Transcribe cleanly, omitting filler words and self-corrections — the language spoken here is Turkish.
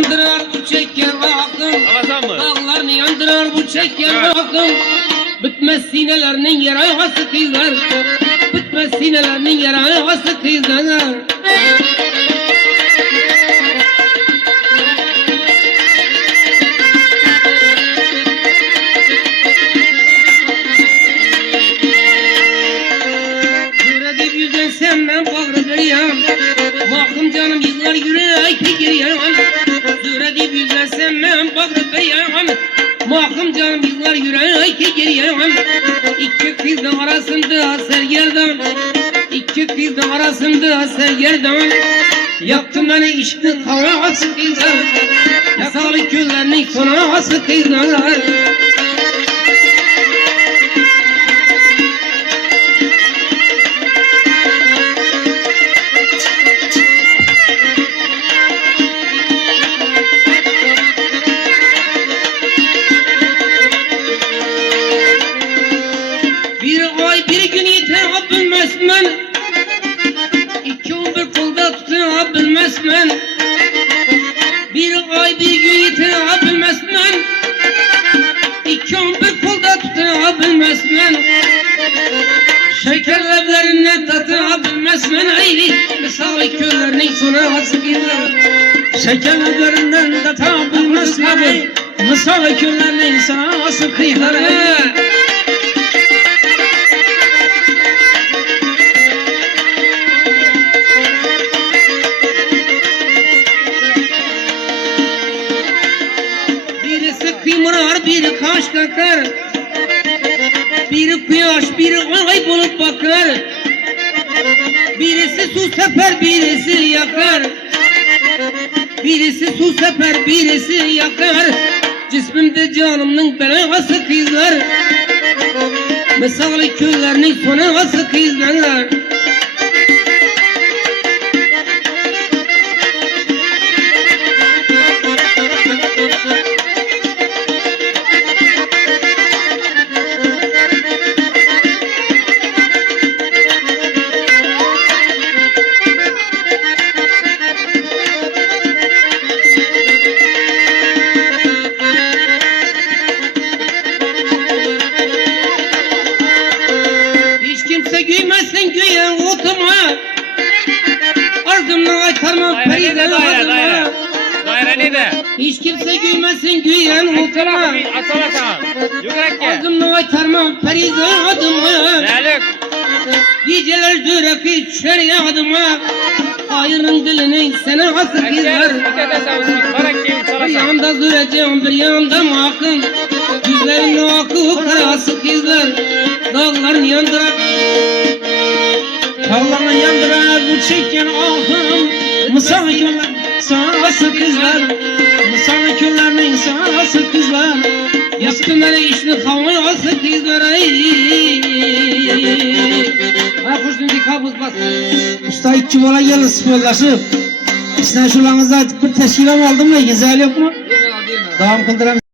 yandırar bu çeker akım. Dağlarını yandırar bu çeker akım. Bitmez sinelerinin yarası kızlar. Bitmez sinelerinin yarası kızlar. Yüreği yüzden senden bağrı veriyorum. Bakım canım yıllar yüreğe giriyorum. Yüreği yüzden senden bağrı veriyorum. Bakım canım yıllar yüreğe giriyorum. İki kızın arasında sergerdan. İki kızın arasında sergerdan. Yaktım beni içti havası kızlar. Yasalı küllerinin sonası kızlar. Bir gün yeter bilmezmen. İki bir kolda tutar bilmezmen. Bir ay bir gün yeter bilmezmen. İki bir kolda tutar bilmezmen. Şeker levlerinden tatar bilmezmen. Ay misal köylerinin sonu hasıkıylar. Şeker levlerinden tatar bilmezmen. Misal köylerinin sonu hasıkıylar. Kıyımırar biri kaş kakar. Biri kıyaş biri ay bulup bakar. Birisi su seper birisi yakar. Birisi su seper birisi yakar. Cismimde canımın belası kızlar. Misali küllerinin sonası kızlar. Güymezsen güyen otuma. Ardımdan aytarmam periden adıma. Hiç kimse güymezsen güyen otuma. Ardımdan aytarmam periden adıma. Geceler düreki düşer yadıma. Hayırın dilini sana hasık izler. Bir yanda züreceğim bir yanda makın. Yüzlerin akı karası kızlar. Dağların yandırar. Dağlarını yandırar bu çeken ahım. Misal köyler sağası kızlar. Misal köylerinin sağası kızlar. Yaktım beni işini havası kızlar. Ay hoş dindik kabuz bas. Usta iki bola gelir sporlaşıp. Sen şulanızda bir teşkilam aldın mı? Güzel yok mu? Devam kıldıram.